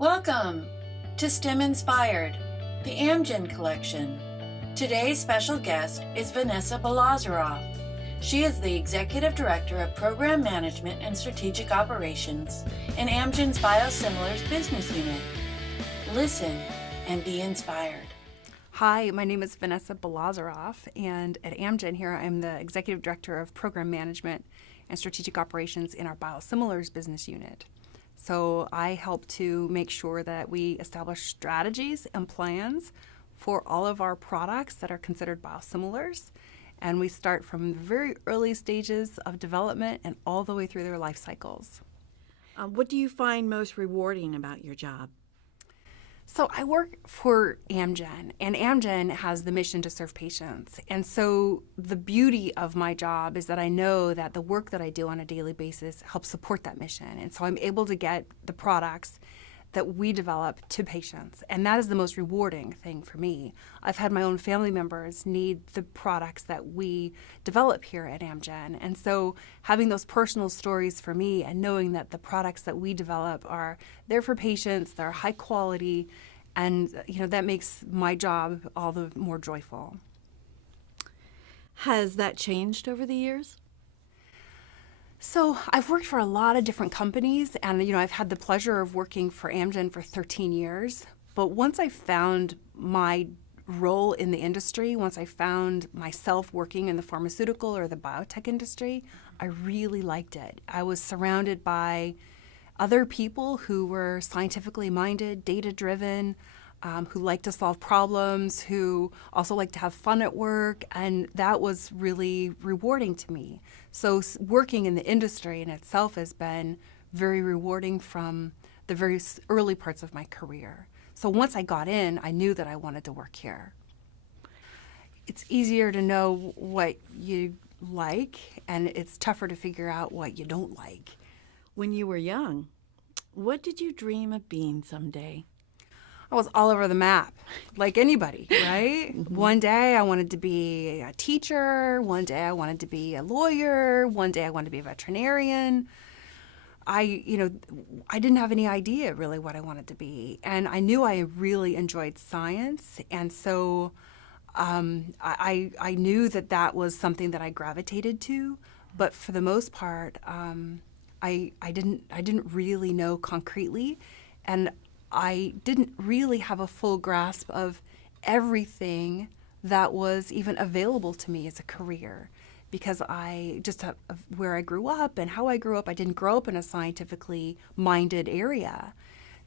Welcome to STEM Inspired, the Amgen collection. Today's special guest is Vanessa Belozeroff. She is the Executive Director of Program Management and Strategic Operations in Amgen's Biosimilars Business Unit. Listen and be inspired. Hi, my name is Vanessa Belozeroff, and at Amgen here, I'm the Executive Director of Program Management and Strategic Operations in our Biosimilars Business Unit. So I help to make sure that we establish strategies and plans for all of our products that are considered biosimilars. And we start from the very early stages of development and all the way through their life cycles. What do you find most rewarding about your job? So I work for Amgen, and Amgen has the mission to serve patients. And so the beauty of my job is that I know that the work that I do on a daily basis helps support that mission. And so I'm able to get the products that we develop to patients. And that is the most rewarding thing for me. I've had my own family members need the products that we develop here at Amgen. And so having those personal stories for me and knowing that the products that we develop are there for patients, they're high quality, and that makes my job all the more joyful. Has that changed over the years? So I've worked for a lot of different companies, and I've had the pleasure of working for Amgen for 13 years. But once I found my role in the industry, once I found myself working in the pharmaceutical or the biotech industry, I really liked it. I was surrounded by other people who were scientifically minded, data-driven, who like to solve problems, who also like to have fun at work, and that was really rewarding to me. So working in the industry in itself has been very rewarding from the very early parts of my career. So once I got in, I knew that I wanted to work here. It's easier to know what you like, and it's tougher to figure out what you don't like. When you were young, what did you dream of being someday? I was all over the map, like anybody, right? Mm-hmm. One day I wanted to be a teacher. One day I wanted to be a lawyer. One day I wanted to be a veterinarian. I didn't have any idea really what I wanted to be. And I knew I really enjoyed science. And so I knew that was something that I gravitated to. But for the most part, I didn't really know concretely. And I didn't really have a full grasp of everything that was even available to me as a career, because I just of where I grew up and how I grew up, I didn't grow up in a scientifically minded area.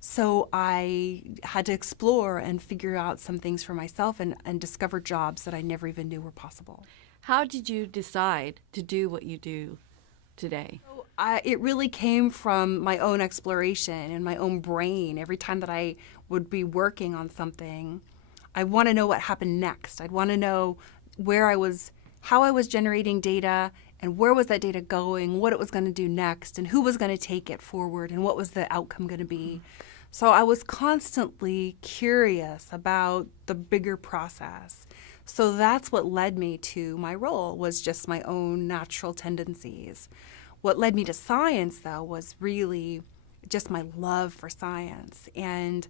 So I had to explore and figure out some things for myself and discover jobs that I never even knew were possible. How did you decide to do what you do today? It really came from my own exploration and my own brain. Every time that I would be working on something, I want to know what happened next. I'd want to know how I was generating data, and where was that data going, what it was going to do next, and who was going to take it forward, and what was the outcome going to be. So I was constantly curious about the bigger process. So that's what led me to my role, was just my own natural tendencies. What led me to science, though, was really just my love for science. And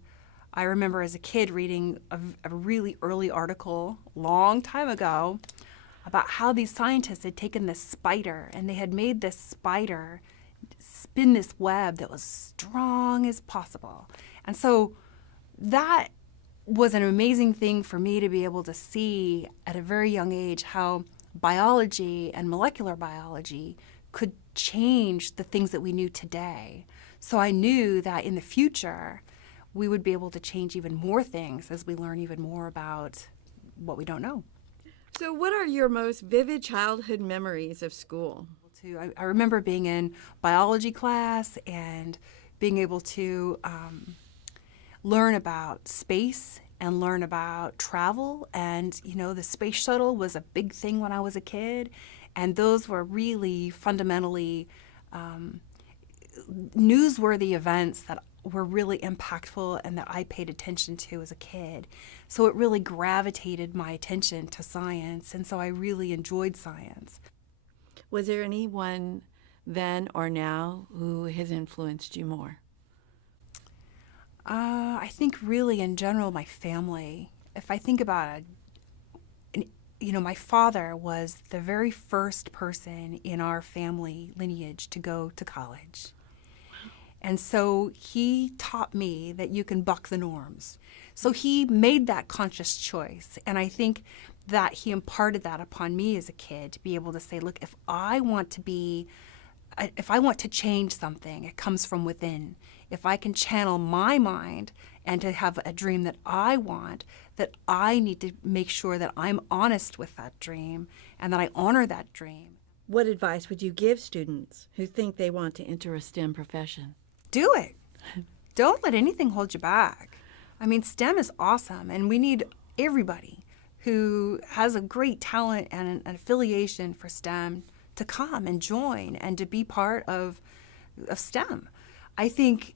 I remember as a kid reading a really early article, long time ago, about how these scientists had taken this spider and they had made this spider spin this web that was strong as possible. And so that was an amazing thing for me to be able to see at a very young age how biology and molecular biology could change the things that we knew today. So I knew that in the future, we would be able to change even more things as we learn even more about what we don't know. So what are your most vivid childhood memories of school? I remember being in biology class and being able to learn about space and learn about travel. And, the space shuttle was a big thing when I was a kid. And those were really fundamentally newsworthy events that were really impactful and that I paid attention to as a kid. So it really gravitated my attention to science, and so I really enjoyed science. Was there anyone then or now who has influenced you more? I think really in general, my family. If I think about it, my father was the very first person in our family lineage to go to college. And so he taught me that you can buck the norms. So he made that conscious choice. And I think that he imparted that upon me as a kid to be able to say, look, if I want to change something, it comes from within. If I can channel my mind and to have a dream that I want, that I need to make sure that I'm honest with that dream and that I honor that dream. What advice would you give students who think they want to enter a STEM profession? Do it. Don't let anything hold you back. I mean, STEM is awesome, and we need everybody who has a great talent and an affiliation for STEM to come and join and to be part of STEM. I think,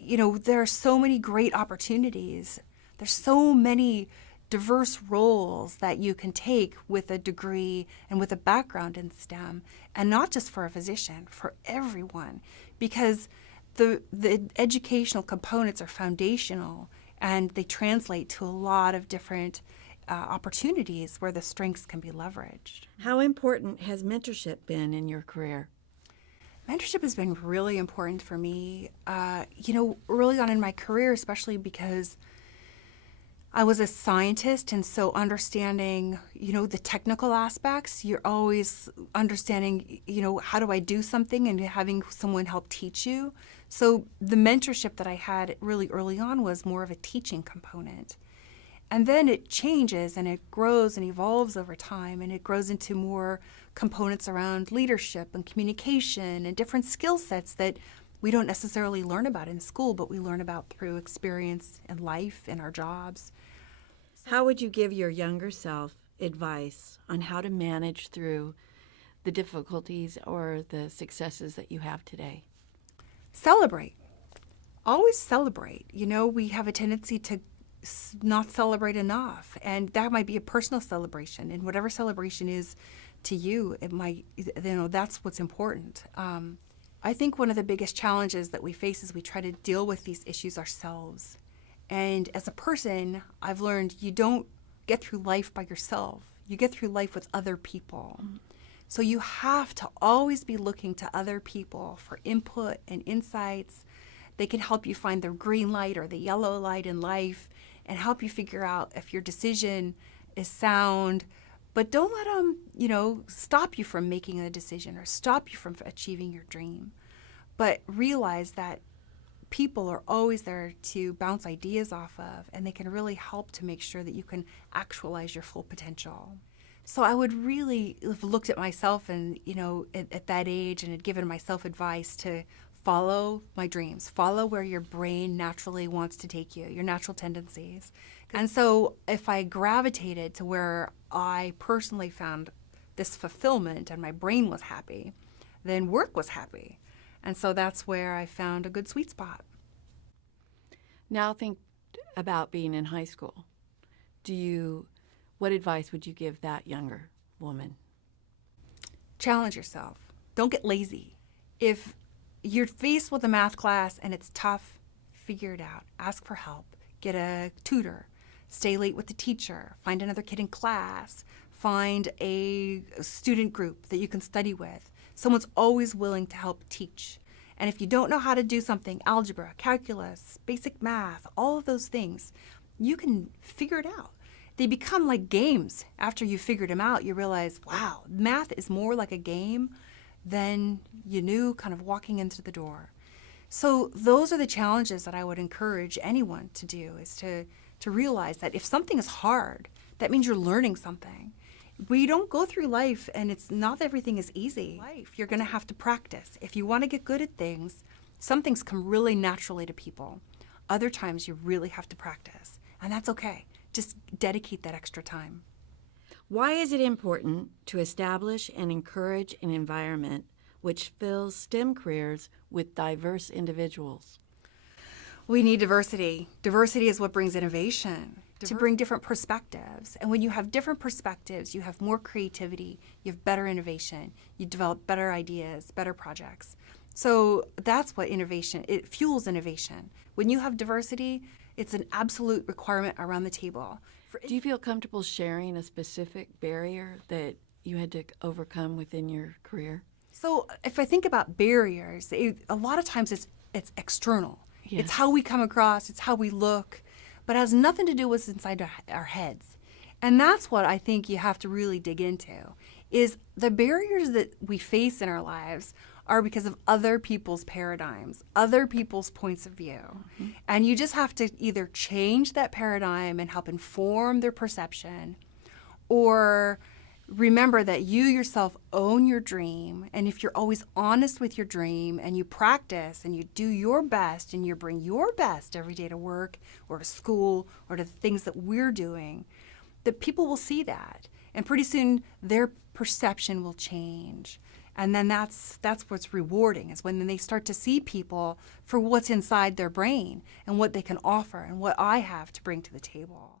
there are so many great opportunities. There's so many diverse roles that you can take with a degree and with a background in STEM, and not just for a physician, for everyone, because the educational components are foundational and they translate to a lot of different opportunities where the strengths can be leveraged. How important has mentorship been in your career? Mentorship has been really important for me, early on in my career, especially because I was a scientist, and so understanding, the technical aspects, you're always understanding, how do I do something, and having someone help teach you. So the mentorship that I had really early on was more of a teaching component. And then it changes and it grows and evolves over time, and it grows into more components around leadership and communication and different skill sets that we don't necessarily learn about in school, but we learn about through experience in life, in our jobs. How would you give your younger self advice on how to manage through the difficulties or the successes that you have today? Celebrate. Always celebrate. We have a tendency to not celebrate enough, and that might be a personal celebration, and whatever celebration is to you, it might, that's what's important. I think one of the biggest challenges that we face is we try to deal with these issues ourselves. And as a person, I've learned you don't get through life by yourself. You get through life with other people. So you have to always be looking to other people for input and insights. They can help you find the green light or the yellow light in life and help you figure out if your decision is sound. But don't let them, stop you from making a decision or stop you from achieving your dream. But realize that people are always there to bounce ideas off of, and they can really help to make sure that you can actualize your full potential. So I would really have looked at myself and, at that age, and had given myself advice to follow my dreams, follow where your brain naturally wants to take you, your natural tendencies. And so if I gravitated to where I personally found this fulfillment and my brain was happy, then work was happy. And so that's where I found a good sweet spot. Now think about being in high school. What advice would you give that younger woman? Challenge yourself. Don't get lazy. If you're faced with a math class and it's tough, figure it out. Ask for help. Get a tutor. Stay late with the teacher. Find another kid in class. Find a student group that you can study with. Someone's always willing to help teach. And if you don't know how to do something, algebra, calculus, basic math, all of those things, you can figure it out. They become like games. After you've figured them out, you realize, wow, math is more like a game than you knew kind of walking into the door. So those are the challenges that I would encourage anyone to do, is to realize that if something is hard, that means you're learning something. We don't go through life and it's not that everything is easy. You're going to have to practice. If you want to get good at things, some things come really naturally to people. Other times you really have to practice, and that's okay. Just dedicate that extra time. Why is it important to establish and encourage an environment which fills STEM careers with diverse individuals? We need diversity. Diversity is what brings innovation, to bring different perspectives. And when you have different perspectives, you have more creativity, you have better innovation, you develop better ideas, better projects. So that's what innovation, it fuels innovation. When you have diversity, it's an absolute requirement around the table. Do you feel comfortable sharing a specific barrier that you had to overcome within your career? So if I think about barriers, a lot of times it's external. Yes. It's how we come across, it's how we look, but it has nothing to do with what's inside our heads. And that's what I think you have to really dig into, is the barriers that we face in our lives are because of other people's paradigms, other people's points of view. Mm-hmm. And you just have to either change that paradigm and help inform their perception, or remember that you yourself own your dream. And if you're always honest with your dream and you practice and you do your best and you bring your best every day to work or to school or to the things that we're doing, that people will see that. And pretty soon their perception will change. And then that's what's rewarding, is when they start to see people for what's inside their brain and what they can offer and what I have to bring to the table.